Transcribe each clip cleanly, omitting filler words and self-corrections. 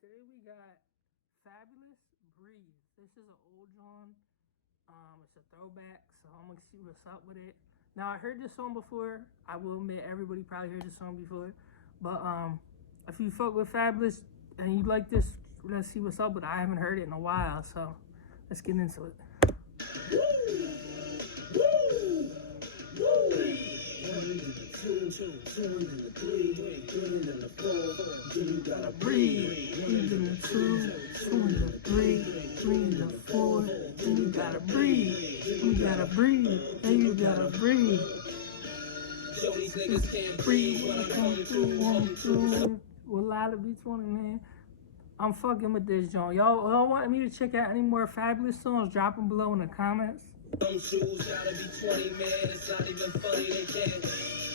Today we got Fabulous Breathe. This is an old John. It's a throwback, so I'm gonna see what's up with it. Now I heard this song before. I will admit everybody probably heard this song before, but if you fuck with Fabulous and you like this, let's see what's up. But I haven't heard it in a while, so let's get into it. You gotta breathe. In the two, in the three in the four. Then you gotta breathe. You gotta breathe. Then you gotta breathe. So these niggas can't breathe when I come through. Well, a lot of beats on it, man. I'm fucking with this joint. Y'all want me to check out any more Fabulous songs? Drop them below in the comments. Some shoes gotta be 20, man. It's not even funny, they can't.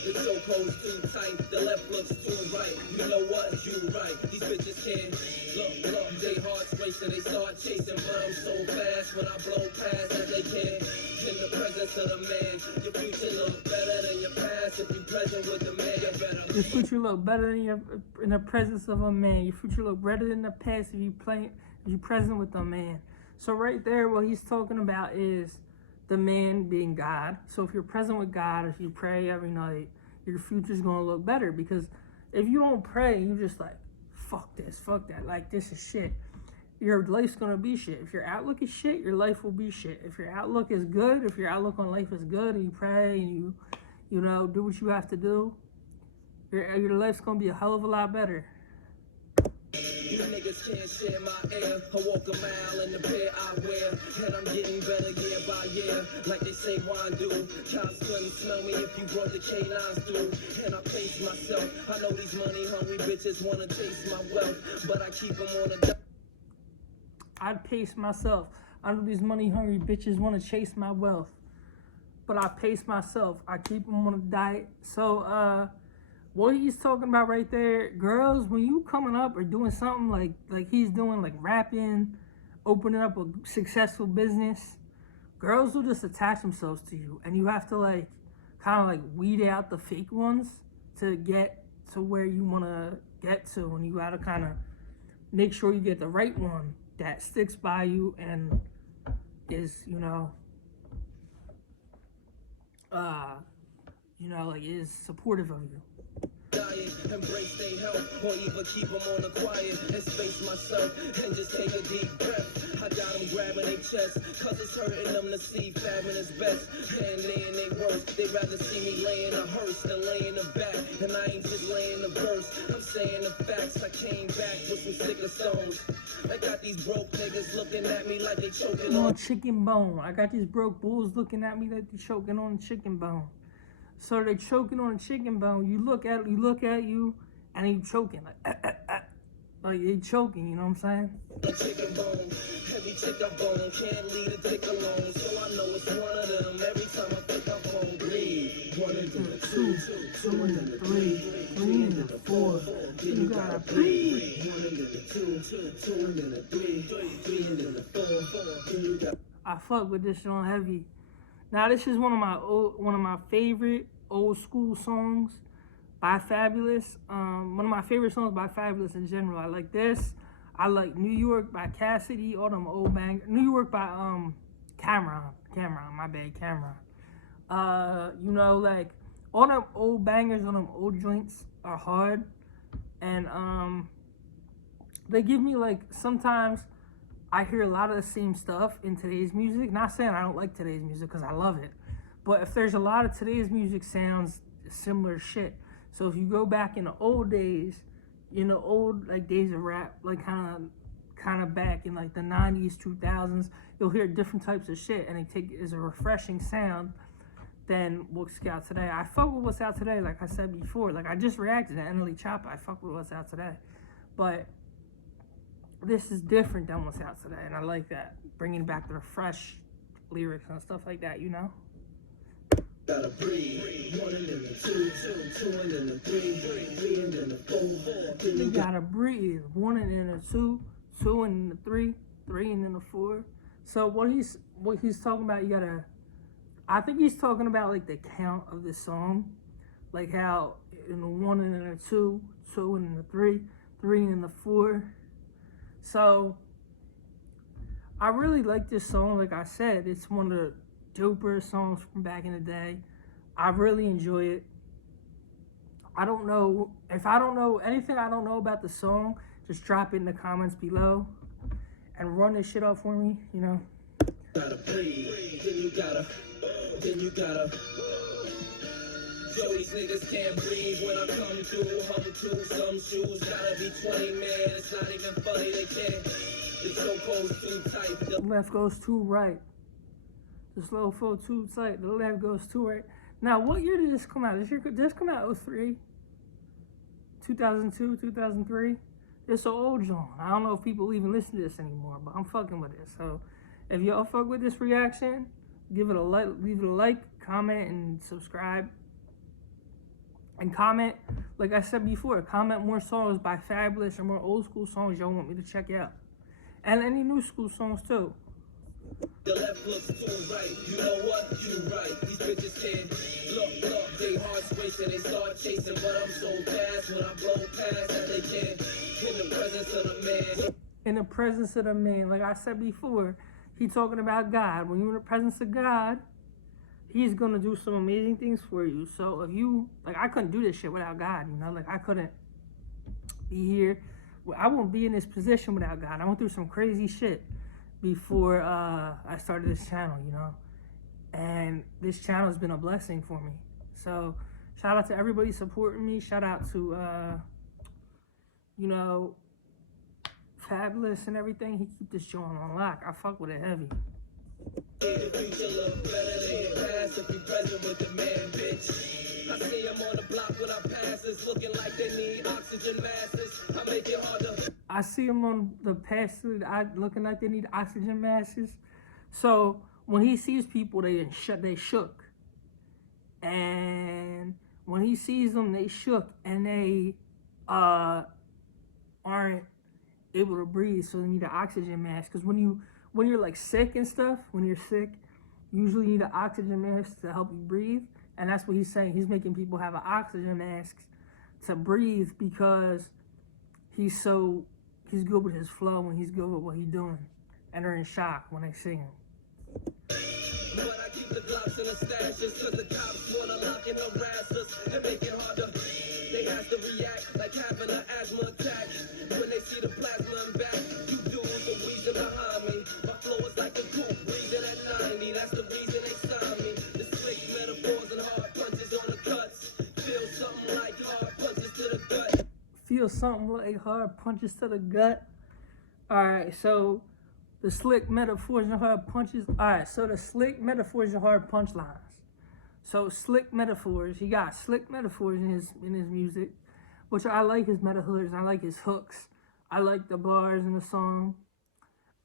The chokehold's too tight, the left looks too right. You know what? You right. These bitches can't look. They hearts racing, they start chasing, but I'm so fast when I blow past that they can't. In the presence of the man, your future look better than your past if you present with the man. You better. Your future look better than in the presence of a man. Your future look better than the past if you present with a man. So right there, what he's talking about is the man being God. So if you're present with God, if you pray every night, your future's gonna look better. Because if you don't pray, you just like, fuck this, fuck that, like this is shit, your life's gonna be shit. If your outlook is shit, your life will be shit. If your outlook is good, if your outlook on life is good, and you pray and you know, do what you have to do, your life's gonna be a hell of a lot better. You niggas can't share my air. I walk a mile in the pair I wear, and I'm getting better year by year. Like they say wine do. Cops couldn't smell me if you brought the canines through. And I pace myself. I know these money hungry bitches wanna taste my wealth, but I keep them on a I'd pace myself. I know these money hungry bitches wanna chase my wealth, but I pace myself. I keep them on a diet. So what he's talking about right there, girls, when you coming up or doing something like he's doing, like rapping, opening up a successful business, girls will just attach themselves to you, and you have to like kind of like weed out the fake ones to get to where you want to get to, and you got to kind of make sure you get the right one that sticks by you and is, like is supportive of you. diet, embrace they help, or even keep them on the quiet and space myself and just take a deep breath. I got them grabbing their chest, cause it's hurting them to see Fabin' is best, and they in they worst. They'd rather see me laying a hearse than laying a back, and I ain't just laying a verse, I'm saying the facts. I came back with some sicker stones. I got these broke niggas looking at me like they choking on chicken bone. I got these broke bulls looking at me like they choking on chicken bone. So they're choking on a chicken bone. You look at you, and you choking like they choking. You know what I'm saying? A chicken bone, heavy chicken bone, can't leave a dick alone. So I know it's one of them. Every time I pick up phone, breathe. One into the two, two into the three into the four. Then you gotta breathe. One into the two into the three into the four. Then you got. I fuck with this song heavy. Now this is one of my favorite old school songs by Fabulous. One of my favorite songs by Fabulous in general. I like this. I like New York by Cassidy. All them old bangers. New York by Cameron. My bad, Cameron. Like all them old bangers on them old joints are hard, and they give me like sometimes. I hear a lot of the same stuff in today's music. Not saying I don't like today's music, because I love it. But if there's a lot of today's music sounds similar shit. So if you go back in the old days, old like days of rap, like kind of back in like the 90s, 2000s, you'll hear different types of shit, and it is a refreshing sound than what's out today. I fuck with what's out today, like I said before. Like I just reacted to Emily Choppa. I fuck with what's out today. But this is different than what's out today, and I like that, bringing back the fresh lyrics and stuff like that. Gotta breathe. One and then the two and then the three and then the four. You gotta breathe. One and then the two and then the three and then the four. So what he's talking about, I think he's talking about like the count of the song, like how in the one and then the two and then the three and then the four. So I really like this song. Like I said, it's one of the doper songs from back in the day. I really enjoy it. I don't know if I don't know anything I don't know about the song, just drop it in the comments below and run this shit up for me, you know. Gotta breathe, then you gotta. Yo, these niggas can't breathe when I come through. Hum to some shoes, gotta be 20, man. It's not even funny, they can't. The chokehold's too tight. The left goes too right. The slow flow too tight. The left goes too right. Now, what year did this come out? Did this come out 03? 2002, 2003? It's an old joint. I don't know if people even listen to this anymore, but I'm fucking with it. So, if y'all fuck with this reaction, give it a like, leave it a like, comment, and subscribe. And comment, like I said before, comment more songs by Fabolous or more old school songs y'all want me to check out. And any new school songs too. The left looks too right. You know what? You right. These bitches can't look. They hearts racing, they start chasing, but I'm so fast when I blow past that they can't. In the presence of the man. In the presence of the man, like I said before, he talking about God. When you're in the presence of God, he's gonna do some amazing things for you. So if you like, I couldn't do this shit without God. You know, like I couldn't be here. I won't be in this position without God. I went through some crazy shit before I started this channel, you know, and this channel has been a blessing for me. So shout out to everybody supporting me. Shout out to you know, Fabolous and everything. He keep this joint on lock. I fuck with it heavy. The future look better than your past if you present with the man, bitch. I see them on the block when I pass this, looking like they need oxygen masks. I make it harder. I see them on the pass looking like they need oxygen masks. So when he sees people, they shook. And when he sees them, they shook, and they aren't able to breathe, so they need an oxygen mask. Because when you're like sick and stuff, when you're sick, you usually need an oxygen mask to help you breathe. And that's what he's saying. He's making people have an oxygen mask to breathe because he's good with his flow and he's good with what he's doing. And they're in shock when they see him. But I keep the Glocks in the stashes, cause the cops wanna lock and harass us and make it harder. They have to react like having an asthma attack. When they see the plasma and back, you dudes the reason behind me. My flow is like a coupe, breathing at 90, that's the reason they signed me. The slick metaphors and hard punches on the cuts. Feel something like hard punches to the gut. Feel something like hard punches to the gut. Alright, so the slick metaphors and hard punches. Alright, so the slick metaphors and hard punchlines. So slick metaphors, he got slick metaphors in his music, which I like his metaphors, I like his hooks. I like the bars in the song.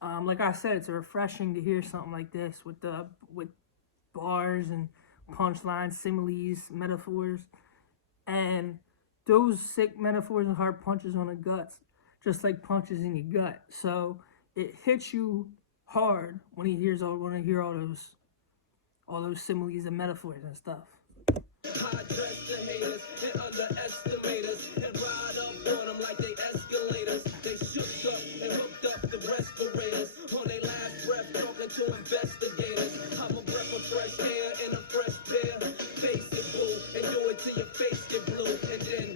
Like I said, it's refreshing to hear something like this with bars and punchlines, similes, metaphors, and those sick metaphors and hard punches on the guts, just like punches in your gut. So it hits you hard when you hear all those similes and metaphors and stuff. High dress the haters and underestimators and ride up on them like they escalators. They shook up and hooked up the respirators on their last breath, talking to investigators. I'm a breath of fresh air in a fresh pair. Face it blue and do it till your face get blue. And then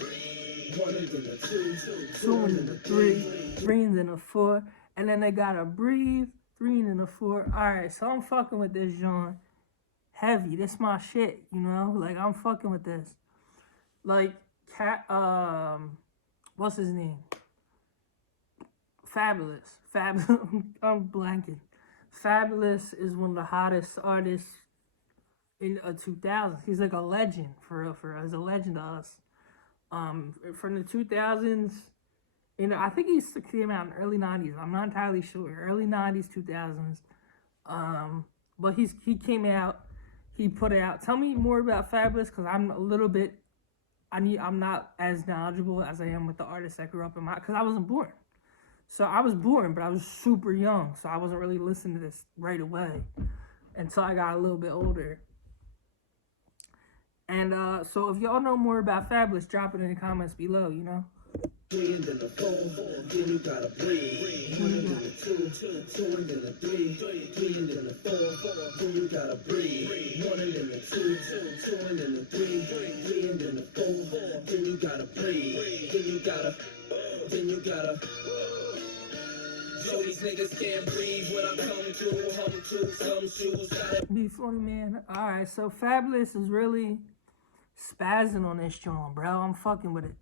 1 into the 2, 2 into the 3, 3 into the 4, and then they gotta breathe, 3 into the 4. Alright, so I'm fucking with this joint heavy. This my shit, you know? Like, I'm fucking with this. Like, what's his name? Fabolous. I'm blanking. Fabolous is one of the hottest artists in 2000s. He's like a legend, for real. He's a legend to us. From the 2000s, I think he came out in the early 90s. I'm not entirely sure. Early 90s, 2000s. But he came out. He put out. Tell me more about Fabolous, because I'm a little bit. I'm not as knowledgeable as I am with the artists that grew up in because I wasn't born. So I was born, but I was super young, so I wasn't really listening to this right away until I got a little bit older. And so if y'all know more about Fabolous, drop it in the comments below, you know? Breathe in the phone, then you gotta breathe. then you gotta. Yo, these niggas can't breathe when I come through. Hum to some shoes. Gotta be funny, man. All right, so Fabolous is really spazzing on this joint, bro. I'm fucking with it.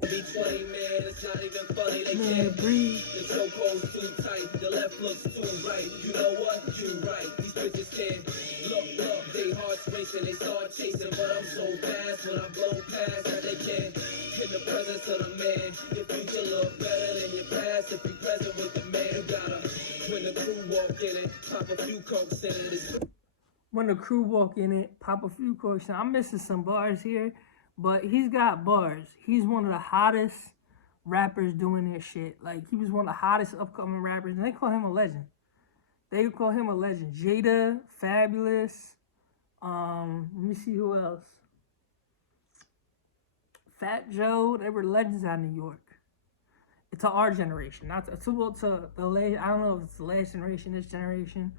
be 20, man, it's not even funny. They Man, can't breathe. The chokehold's too tight, the left looks too right. You know what? You right. These bitches can't look. They hearts racing, they start chasing, but I'm so fast when I blow past that they can't. In the presence of the man, your future look better than your past. If you present with the man, you gotta. When the crew walk in it, pop a few cokes in it. It's When the crew walk in it, pop a few corks. I'm missing some bars here, but he's got bars. He's one of the hottest rappers doing this shit. Like, he was one of the hottest upcoming rappers, and they call him a legend. They call him a legend. Jada, Fabolous, let me see who else. Fat Joe, they were legends out of New York. It's to our generation, not to the late. I don't know if it's the last generation, this generation.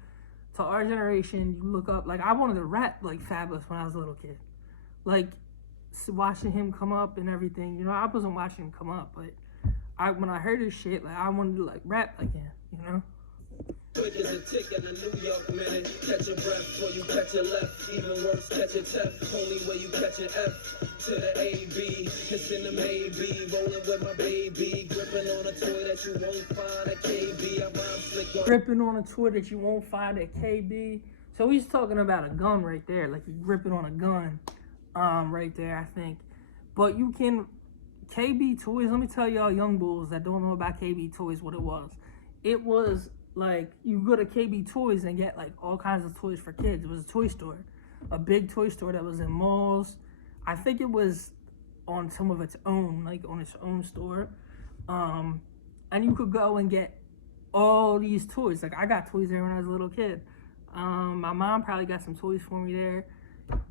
To our generation, you look up. Like, I wanted to rap like Fabolous when I was a little kid. Like, watching him come up and everything. You know, I wasn't watching him come up, but when I heard his shit, like, I wanted to like rap like him. You know. quick as a tick in a New York minute. Catch your breath before you catch your left. Even worse, catch a theft. Only way you catch an F to the AB. It's in the maybe. Rolling with my baby. Gripping on a toy that you won't find at KB. I rhyme slick on. Gripping on a toy that you won't find at KB. So he's talking about a gun right there. Like, he's gripping on a gun right there, I think. But you can... KB Toys, let me tell y'all young bulls that don't know about KB Toys what it was. It was like, you go to KB Toys and get like all kinds of toys for kids. It was a toy store, a big toy store that was in malls. I think it was on some of its own, like on its own store. And you could go and get all these toys. Like, I got toys there when I was a little kid. My mom probably got some toys for me there.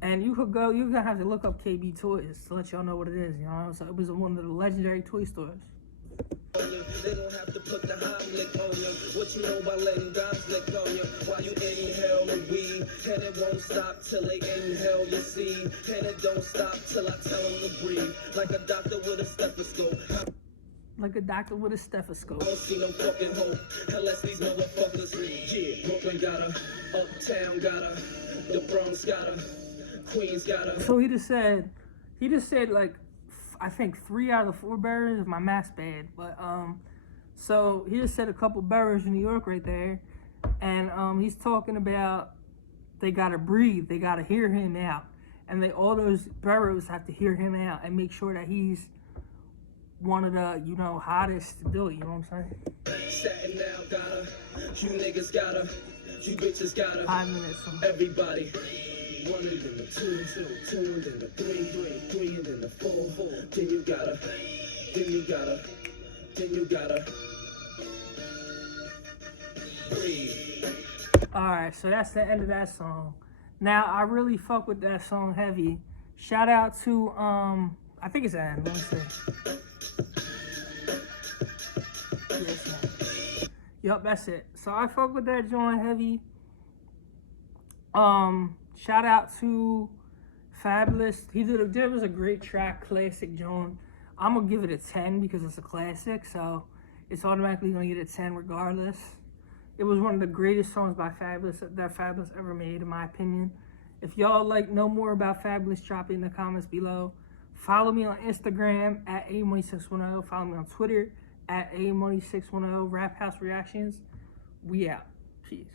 And you could go, you're gonna have to look up KB Toys to let y'all know what it is, you know? So it was one of the legendary toy stores. They don't have to put the Heimlich on you. What you know about letting dimes lick on you? While you inhale the weed, and it won't stop till they inhale your seed. And it don't stop till I tell them to breathe. Like a doctor with a stethoscope. Like a doctor with a stethoscope. I don't see no fucking hope unless these motherfuckers read. Yeah, Brooklyn got her, Uptown got her, the Bronx got her, Queens got her. So he just said like, I think 3 out of the 4 boroughs, if my math's bad. But so he just said a couple boroughs in New York right there, and he's talking about they gotta breathe, they gotta hear him out, and all those boroughs have to hear him out and make sure that he's one of the, you know, hottest to do it. You know what I'm saying? Satin now got her, you niggas got her, you bitches got her. 5 minutes. Everybody. 1 and then the 2, 2 and then the 3 and then the 4. Then you gotta, then you gotta breathe. Alright, so that's the end of that song. Now, I really fuck with that song heavy. Shout out to, I think it's the end. Let me see. Yes, yup, that's it. So I fuck with that joint heavy. Shout out to Fabolous. There was a great track, classic joint. I'm gonna give it a 10 because it's a classic, so it's automatically gonna get a 10 regardless. It was one of the greatest songs by Fabolous that Fabolous ever made, in my opinion. If y'all like know more about Fabolous, drop it in the comments below. Follow me on Instagram at amoney610. Follow me on Twitter at amoney610. Rap House Reactions. We out. Peace.